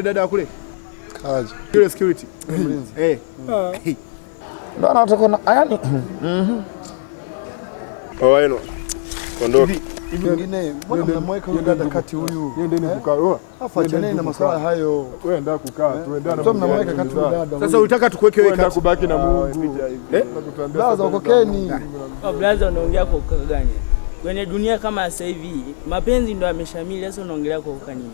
yule dada kule. Kaje. Yule security. Ndio anataka na yani. Wao ondoka. Hivi wengine mbona mnamweka huyu dada kati huyu? Yeye ndiye kukaa. Afa chaneni na masuala hayo. Wewe nenda kukaa, tuendane na. Sasa mnamweka kati huyu dada. Sasa unataka tukuweke wewe kati kubaki na Mungu. Blaza ukokeni. Blaza unaongea kwa ukaka gani? Kwenye dunia kama sasa hivi mapenzi ndio yameshamili, sasa unaongelea kwa ukaka nini?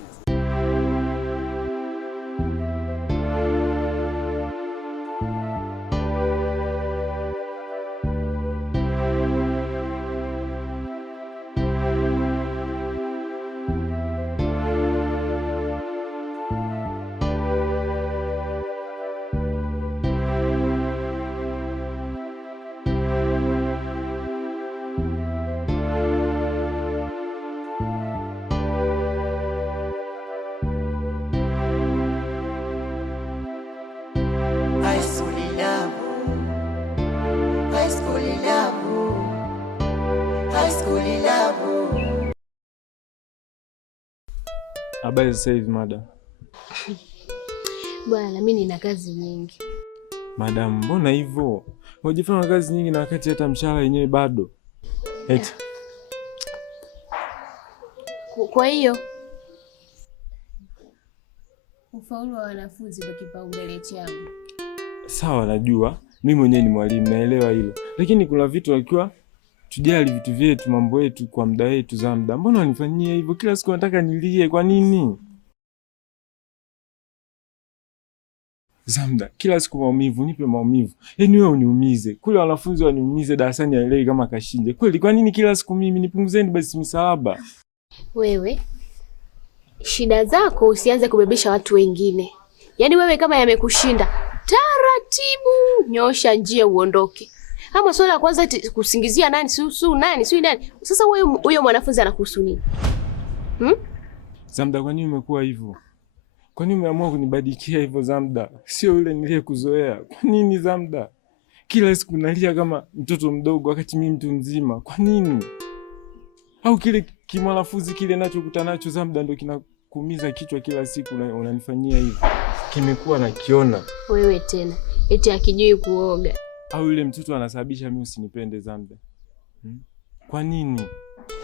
Habari sasa hivi madam? Bwana, mimi nina kazi nyingi. Madam, mbona hivyo? Unajifanya kazi nyingi na wakati hata mshahara yenyewe bado. Eti. Kwa hiyo ufaulu wa wanafunzi ndio kipaumbele changu. Sawa, najua. Mimi mwenyewe ni mwalimu, naelewa hilo. Lakini kuna vitu akiwa tujali vitu vyetu, mambo yetu kwa muda wetu za muda. Mbona unanifanyia hivyo? Kila siku nataka nilie, kwa nini? Zamda, kila siku maumivu, nipe maumivu. Yaani wewe uniumize. Kule wanafunzi waniumize darasani aelewi kama kashinde. Kweli kwa nini kila siku mimi? Nipunguzeni basi misalaba. Wewe shida zako usianze kubebesha watu wengine. Yaani wewe kama yamekushinda, taratibu nyosha njia uondoke. Ama swala la kwanza kusingizia nani si nani. Sasa huyo mwanafunzi anakuhusu nini? Zamda, kwa nini umekuwa hivyo? Kwa nini umeamua kunibadikia hivyo Zamda? Sio yule niliyekuzoea. Kwa nini Zamda? Kila siku nalia kama mtoto mdogo wakati mimi mtu mzima. Kwa nini? Au kile kimwanafunzi kile nachokutana nacho Zamda ndio kinakuumiza kichwa kila siku unanifanyia hivyo? Kimekuwa nakiona. Wewe tena eti akijui kuoga. Au yule mtoto anasababisha mimi usinipende Zamda. Kwa nini?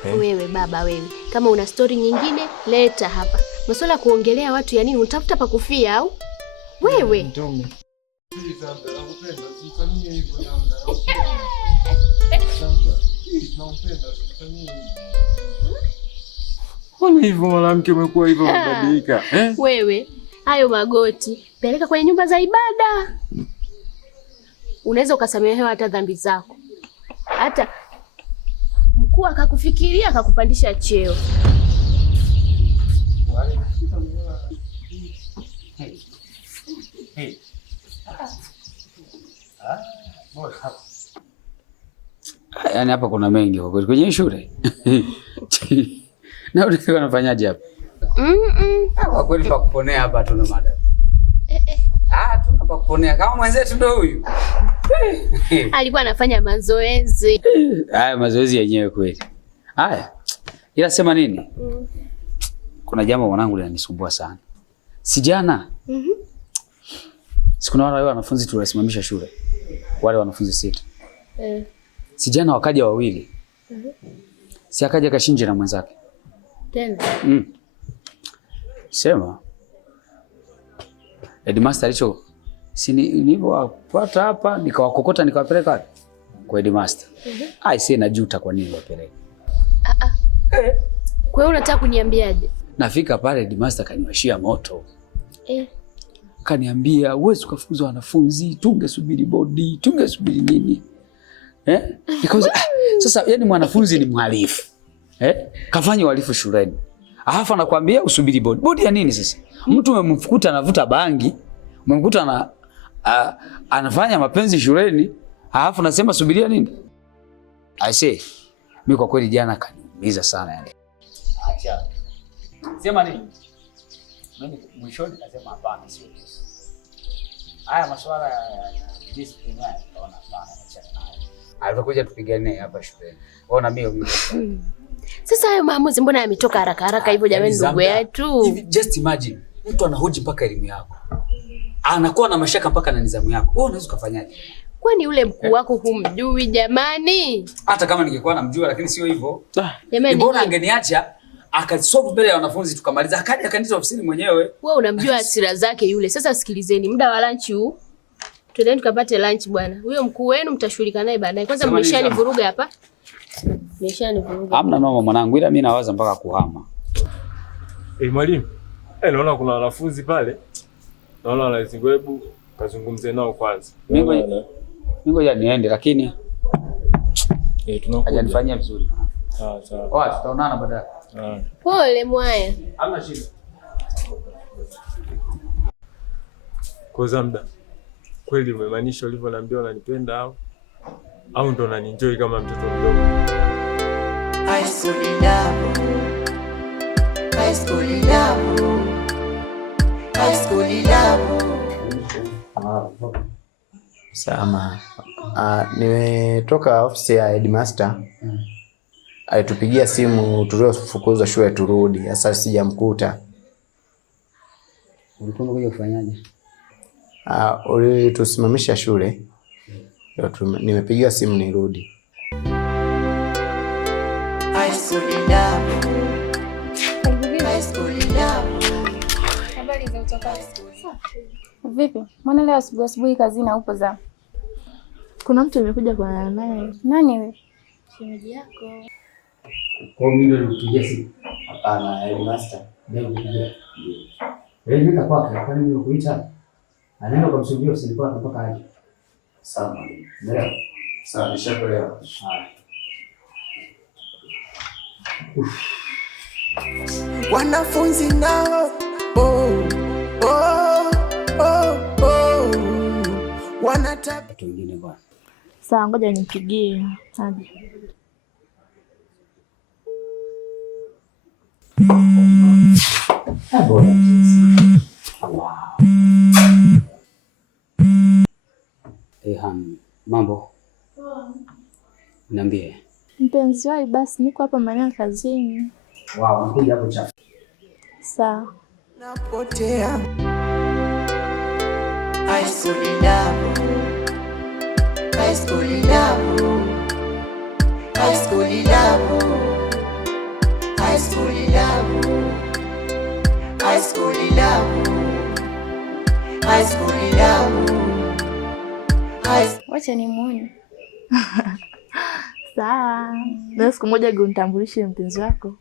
Wewe baba wewe, kama una story nyingine leta hapa. Masuala kuongelea watu ya nini? Unatafuta pa kufia au? Wewe. Mtome. Zamda, nakupenda, usifanyie hivyo Zamda. Zamda, nakupenda, usifanyie hivyo. Mbona hivyo mwanamke umekuwa hivyo mbadilika? Wewe, hayo magoti peleka kwenye nyumba za ibada. Unaweza ukasamehewa hata dhambi zako. Hata mkuu akakufikiria akakupandisha cheo. Yaani hapa kuna mengi kwa kweli kwenye shule. Na unataka unafanyaje hapa? Kwa kweli pa kuponea hapa tuna madam. Tuna pa kuponea kama mwenzetu ndio huyu. Alikuwa anafanya mazoezi. Haya mazoezi yenyewe kweli. Haya. Ila sema nini? Kuna jambo mwanangu linanisumbua sana. Si jana. Sikuna wale wanafunzi tuliwasimamisha shule. Wale wanafunzi 6. Si jana wakaja wawili. Si akaja Kashinje na mwenzake. Tena. Sema. Headmaster alicho nilipowapata hapa nikawakokota nikawapeleka kwa headmaster. Si najuta kwa nini wapeleka. Kwa hiyo unataka kuniambiaje? Nafika pale headmaster kaniwashia moto. Kaniambia uwezi kufukuza wanafunzi, tungesubiri bodi, tungesubiri nini? Because sasa yani mwanafunzi ni mhalifu. Kafanya uhalifu shuleni. Alafu anakuambia usubiri bodi. Bodi ya nini sasa? Mtu umemfukuta anavuta bangi, umemkuta anafanya mapenzi shuleni, alafu nasema subiria nini? I say, mimi kwa kweli jana kaniumiza sana yani. Acha. Sema nini? Mimi mwishoni nasema hapana sio. Haya masuala ya discipline naona hapana acha nayo. Alipokuja tupigane hapa shuleni. Ona mimi. Sasa hayo maamuzi mbona yametoka haraka haraka hivyo jamani ndugu yetu? Just imagine. mtu anahoji mpaka elimu yako. Anakuwa na mashaka mpaka na nidhamu yako. Wewe unaweza kufanyaje? Kwani ule mkuu wako humjui jamani? Hata kama ningekuwa namjua lakini sio hivyo. Jamani, mbona angeniacha akasolve mbele ya wanafunzi tukamaliza, akaja akaniita ofisini mwenyewe. Wewe unamjua hasira zake yule. Sasa sikilizeni, muda wa lunch huu. Twendeni tukapate lunch bwana. Huyo mkuu wenu mtashughulika naye baadaye. Kwanza mmeshanivuruga hapa. Mmeshanivuruga. Hamna noma mwanangu, ila mimi nawaza mpaka kuhama. Mwalimu. Naona kuna wanafunzi pale. Naona wanazingua, hebu kazungumze nao kwanza. Mimi ngoja niende lakini tunakuja. hajanifanyia vizuri. Sawa. Tutaonana baadaye. Pole mwaya. Hamna shida. Kwa Zamda, kweli umemaanisha ulivyoniambia unanipenda au ndo unanienjoy kama mtoto mdogo? Sama. Nimetoka ofisi ya headmaster. Alitupigia simu tuliofukuzwa shule turudi. Sasa sijamkuta. Ulikuwa unakuja kufanyaje? Ulitusimamisha shule. Nimepigiwa simu nirudi. Habari za kutoka shule. Vipi? Mbona leo asubuhi kazini haupo za? Kuna mtu amekuja kwa naye. Nani wewe? Shemeji yako. Kwa mimi ndio nikupigia simu. Hapana, headmaster. Ndio nikupigia. Nenda kwake, kwani mimi nakuita? Anaenda kumsubiri usilikuwa mpaka aje. Sawa. Ndio. Sawa, nishakuelewa. Wanafunzi nao wanataka watu wengine bwana. Sawa, ngoja nimpigie aje. Wow. Mambo. Niambie. Mpenzi wangu, basi niko hapa maeneo kazini. Wow, nakuja hapo chafu. Sawa. napotea. Wacha nimuone. Sawa. Na siku moja unitambulishe mpenzi wako.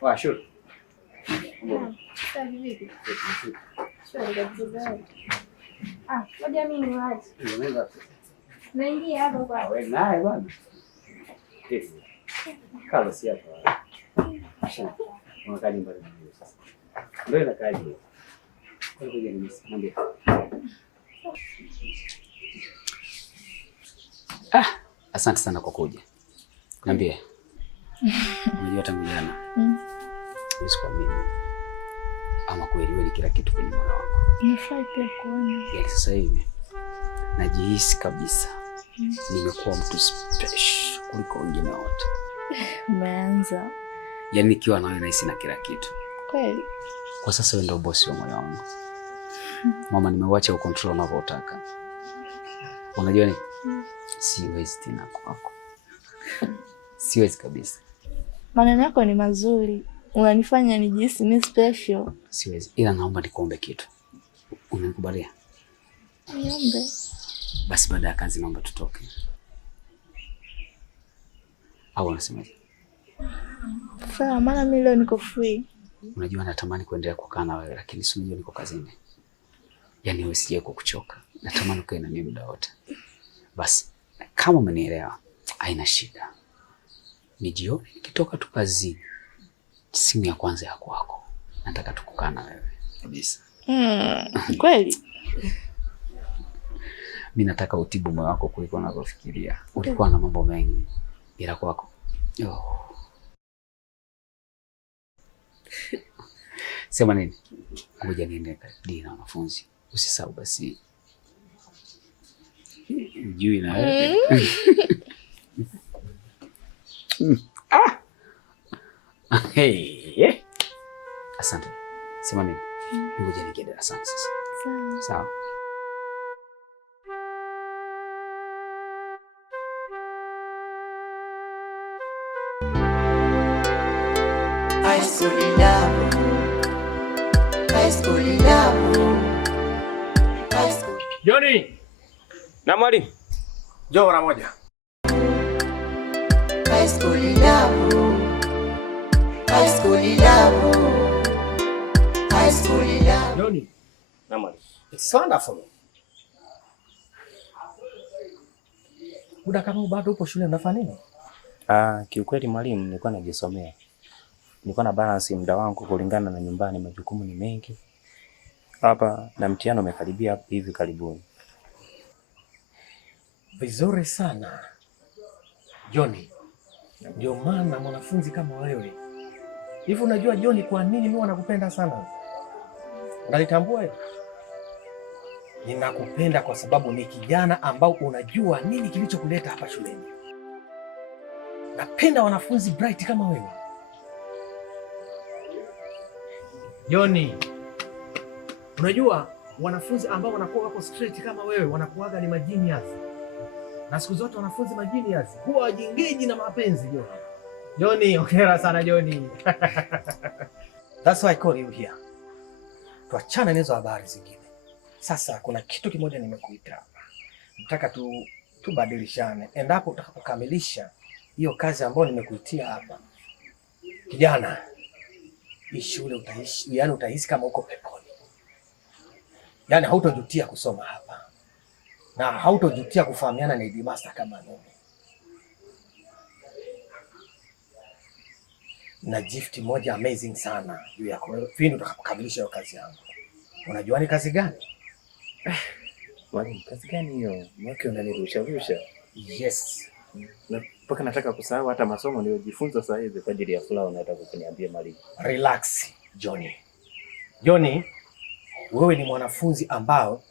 Wa sure. Ngoja mimi niwaje. Naingia hapo kwa. Wewe naye bwana. Kala si hapa. Unakali mbali sasa. Ndio inakaje. Kwa hiyo niambie. Asante sana kwa kuja. Niambie. Unajua tangu jana. Nisikuamini. Ama kweli wewe ni kila kitu kwenye moyo wangu. Nafurahi pia kuona. Yaani sasa hivi najihisi kabisa nimekuwa mtu special kuliko wengine wote. Umeanza. Yaani nikiwa na wewe nahisi na kila kitu. Kweli. Kwa sasa wewe ndio bosi wa moyo wangu. Mama, nimeuacha ukontrol unavyotaka. Unajua ni siwezi tena kwako. Siwezi kabisa. Maneno yako ni mazuri. Unanifanya nijihisi ni special. Siwezi. Ila naomba nikuombe kitu. Unanikubalia? Niombe. Basi baada ya kazi naomba tutoke. Au unasemaje? Sawa, maana mimi leo niko free. Unajua natamani kuendelea kukaa na wewe lakini si unajua niko kazini. Yaani wewe sije kukuchoka. Natamani ukae na mimi muda wote. Basi kama umenielewa, haina shida. Ni jioni nikitoka tu kazini. Simu ya kwanza ya kwako. Nataka tukukaa na wewe kabisa. Kweli? Mimi nataka utibu moyo wako kuliko unavyofikiria. Ulikuwa na mambo mengi ila kwako. Sema nini? Ngoja niende dini na wanafunzi. Usisahau basi. Ujui na wewe. Hey. Asante. Simameni. Ngoja niingie darasani sasa. Sawa. Joni na mwalimu, njoo mara moja. Joni na mwalimu. It's wonderful. Muda kama bado upo shule unafanya nini? Kiukweli mwalimu, nilikuwa najisomea. Nilikuwa na balance muda wangu kulingana na nyumbani, majukumu ni mengi. Hapa na mtihani umekaribia hivi karibuni. Vizuri sana. Joni, ndio maana mwanafunzi kama wewe. Hivi unajua Joni, kwa nini mimi nakupenda sana? Unalitambua hilo? Ninakupenda kwa sababu ni kijana ambao unajua nini kilichokuleta hapa shuleni. Napenda wanafunzi bright kama wewe. Joni, unajua wanafunzi ambao wanakuwa wako straight kama wewe wanakuaga ni magenius. Na siku zote wanafunzi magenius huwa wajingeji na mapenzi Joni. Joni, hongera sana Joni. That's why I call you here. Tuachane na hizo habari zingine. Sasa kuna kitu kimoja nimekuita hapa. Nataka tubadilishane. Endapo utakapokamilisha hiyo kazi ambayo nimekuitia hapa. Kijana, hii shule utaishi, yani utahisi kama uko peponi. Yani hautojutia kusoma hapa. Na hautojutia kufahamiana na headmaster kama mimi. Na gift moja amazing sana juu yako. Pindi utakapokamilisha hiyo kazi yangu. Unajua ni kazi gani? Mwalimu, kazi gani hiyo? Mwake unanirusha. Yes. Na mpaka nataka kusahau hata masomo niliyojifunza sasa hivi kwa ajili ya fulani unataka kuniambia mwalimu. Relax, Joni. Joni, wewe ni mwanafunzi ambao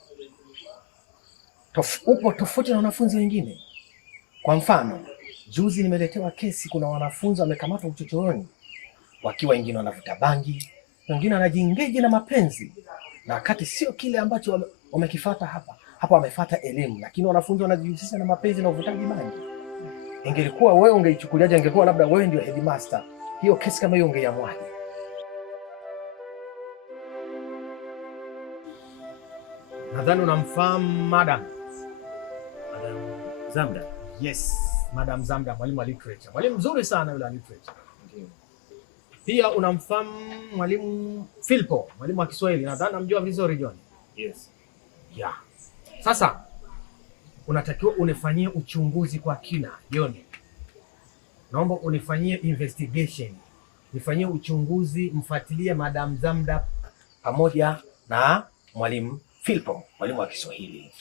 upo tofauti na wanafunzi wengine. Kwa mfano, juzi nimeletewa kesi, kuna wanafunzi wamekamatwa uchochoroni wakiwa wengine wanavuta bangi, wengine wanajiengage na mapenzi. Na wakati sio kile ambacho wamekifuata hapa. Hapa wamefuata elimu, lakini wanafunzi wanajihusisha na mapenzi na uvutaji bangi. Ingelikuwa wewe ungeichukuliaje? Ingekuwa labda wewe ndio headmaster, hiyo kesi kama hiyo ungeiamwaje? Nadhani unamfahamu Madam Zamda. Yes, Madam Zamda, mwalimu wa literature. Mwalimu mzuri sana yule wa literature. Ndio. Pia unamfahamu mwalimu Philpo, mwalimu wa Kiswahili. Nadhani namjua vizuri John. Yes. Yeah. Sasa unatakiwa unifanyie uchunguzi kwa kina, John. Naomba unifanyie investigation. Nifanyie uchunguzi, mfuatilie Madam Zamda pamoja na mwalimu Philpo, mwalimu wa Kiswahili.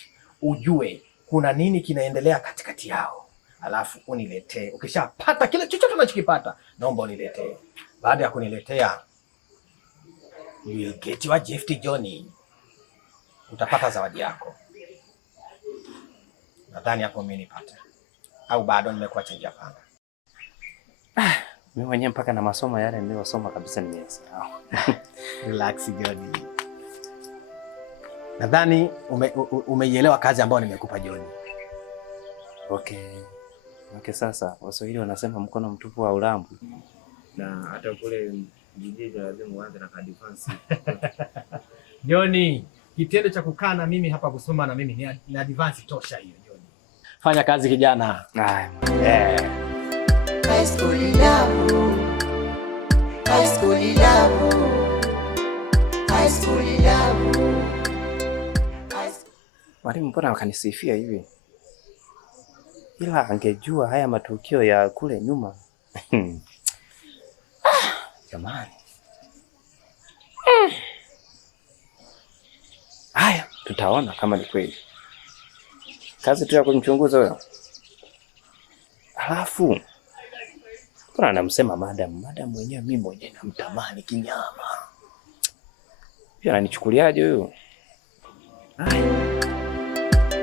Ujue kuna nini kinaendelea katikati yao. Alafu uniletee. Ukishapata kile chochote unachokipata, naomba uniletee. Baada ya kuniletea, you will get your gift, Johnny. Utapata zawadi yako. Nadhani hapo mimi nipate. Au bado nimekuacha njia panda. Mimi mwenyewe mpaka na masomo yale niliyosoma kabisa nimesahau. Relax, Johnny. Nadhani umeielewa kazi ambayo nimekupa Johnny. Okay, sasa Waswahili wanasema mkono mtupu wa ulambu. Na hata kule jijini lazima uanze na advance. Johnny, kitendo cha kukaa na mimi hapa kusoma na mimi ni advance tosha hiyo Johnny. Fanya kazi kijana. High school love. High school love. High school love. Mwalimu mbona wakanisifia hivi? Ila angejua haya matukio ya kule nyuma. Jamani. Haya, tutaona kama ni kweli. Kazi tu ya kumchunguza wewe. Alafu mbona anamsema madam mwenyewe, mimi mwenyewe namtamani kinyama. Pia ananichukuliaje huyo?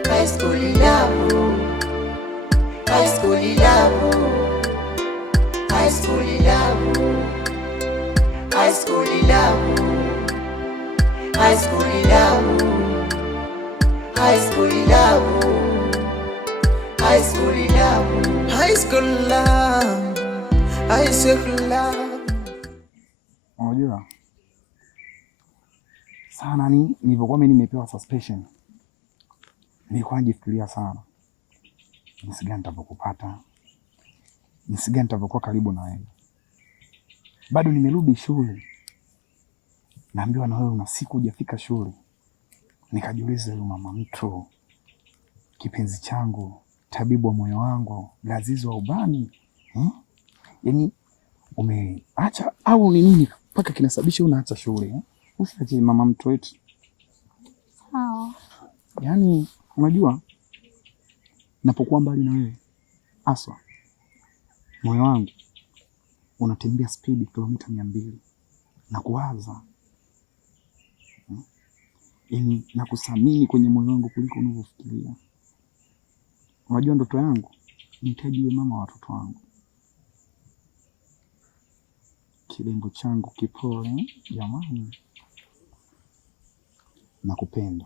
High school love. High school love. High school love. high school love, high school love, high school love, high school love, high school love, high school love. Unajua sana nilipokuwa mimi nimepewa suspension, nilikuwa najifikiria sana jinsi gani nitapokupata, jinsi gani nitapokuwa karibu na wewe. Bado nimerudi shule, naambiwa na wewe una siku hujafika shule. Nikajiuliza, yule mama mtu, kipenzi changu, tabibu wa moyo wangu, lazizi wa ubani, yaani umeacha au ni nini mpaka kinasababisha unaacha shule? Usiache mama mtu wetu. Sawa. Yaani unajua napokuwa mbali na wewe aswa, moyo wangu unatembea spidi kilomita 200 na kuwaza. Yaani nakusamini kwenye moyo wangu kuliko unavyofikiria. Unajua ndoto yangu nihitaji uwe mama wa watoto wangu. Kilembo changu kipole, jamani. Nakupenda.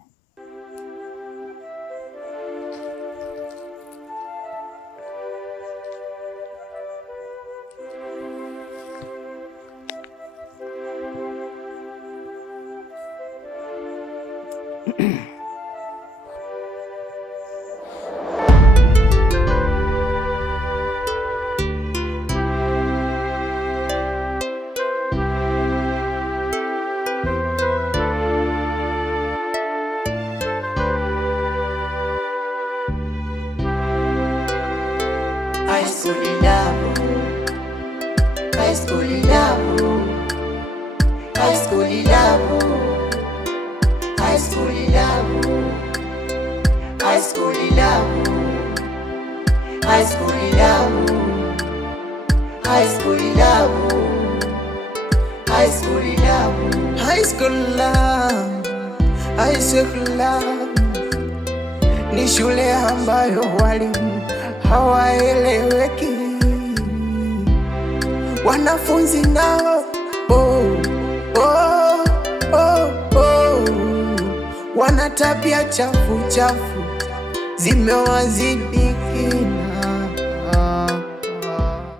High school love, high school love, high school love, high school love, high school love, high school love, high school love, high school love, high school love, high school love. Ni shule ambayo walimu hawaeleweki, wanafunzi nao wana tabia chafu chafu zimewazidi kina.